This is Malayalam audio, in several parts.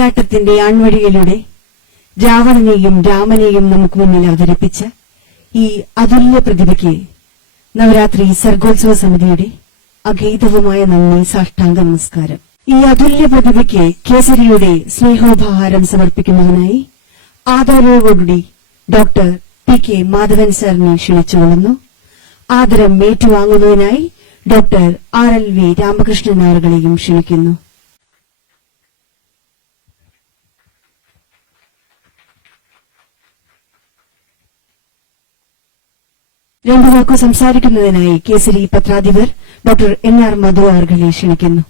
മോഹിനിയാട്ടത്തിന്റെ ആൺവഴിയിലൂടെ രാവണനെയും രാമനെയും നമുക്ക് മുന്നിൽ അവതരിപ്പിച്ച ഈ അതുല്യ പ്രതിഭയ്ക്ക് നവരാത്രി സർഗോത്സവ സമിതിയുടെ അഗൈതവുമായ നന്ദി, സാഷ്ടാംഗ നമസ്കാരം. ഈ അതുല്യ പ്രതിഭയ്ക്ക് കേസരിയുടെ സ്നേഹോപഹാരം സമർപ്പിക്കുന്നതിനായി ആദരവോടുകൂടി ഡോക്ടർ PK മാധവൻ സാറിനെ ക്ഷണിച്ചുകൊള്ളുന്നു. ആദരം ഏറ്റുവാങ്ങുന്നതിനായി ഡോക്ടർ RLV രാമകൃഷ്ണൻ അവരുകളെയും ക്ഷണിക്കുന്നു. രണ്ടു വാക്കു സംസാരിക്കുന്നതിനായി കേസരി പത്രാധിപർ ഡോക്ടർ NR മധു അവരുകളെ ക്ഷണിക്കുന്നു.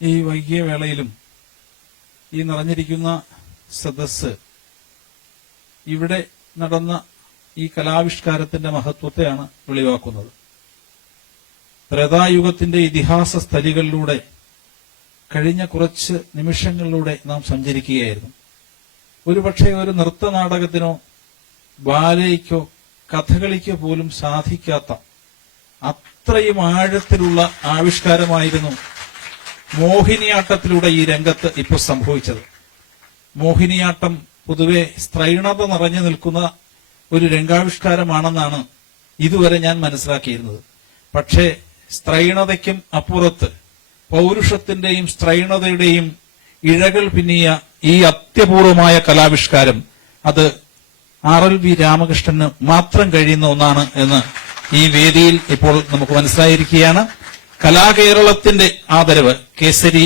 ഈ വൈകിയ വേളയിലും ഈ നിറഞ്ഞിരിക്കുന്ന സദസ്സ് ഇവിടെ നടന്ന ഈ കലാവിഷ്കാരത്തിന്റെ മഹത്വത്തെയാണ് വെളിവാക്കുന്നത്. ത്രേതായുഗത്തിന്റെ ഇതിഹാസ സ്ഥലികളിലൂടെ കഴിഞ്ഞ കുറച്ച് നിമിഷങ്ങളിലൂടെ നാം സഞ്ചരിക്കുകയായിരുന്നു. ഒരുപക്ഷെ ഒരു നൃത്തനാടകത്തിനോ ബാലയ്ക്കോ കഥകളിക്കോ പോലും സാധിക്കാത്ത അത്രയും ആഴത്തിലുള്ള ആവിഷ്കാരമായിരുന്നു മോഹിനിയാട്ടത്തിലൂടെ ഈ രംഗത്ത് ഇപ്പോൾ സംഭവിച്ചത്. മോഹിനിയാട്ടം പൊതുവെ സ്ത്രൈണത നിറഞ്ഞു നിൽക്കുന്ന ഒരു രംഗാവിഷ്കാരമാണെന്നാണ് ഇതുവരെ ഞാൻ മനസ്സിലാക്കിയിരുന്നത്. പക്ഷേ സ്ത്രൈണതയ്ക്കും അപ്പുറത്ത് പൗരുഷത്തിന്റെയും സ്ത്രൈണതയുടെയും ഇഴകൾ പിന്നിയ ഈ അത്യപൂർവമായ കലാവിഷ്കാരം അത് RLV രാമകൃഷ്ണന് മാത്രം കഴിയുന്ന ഒന്നാണ് എന്ന് ഈ വേദിയിൽ ഇപ്പോൾ നമുക്ക് മനസ്സിലായിരിക്കുകയാണ്. കലാകേരളത്തിന്റെ ആദരവ്, കേസരി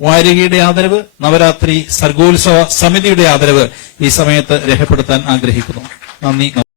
വാരികയുടെ ആദരവ്, നവരാത്രി സർഗോത്സവ സമിതിയുടെ ആദരവ് ഈ സമയത്ത് രേഖപ്പെടുത്താൻ ആഗ്രഹിക്കുന്നു. നന്ദി.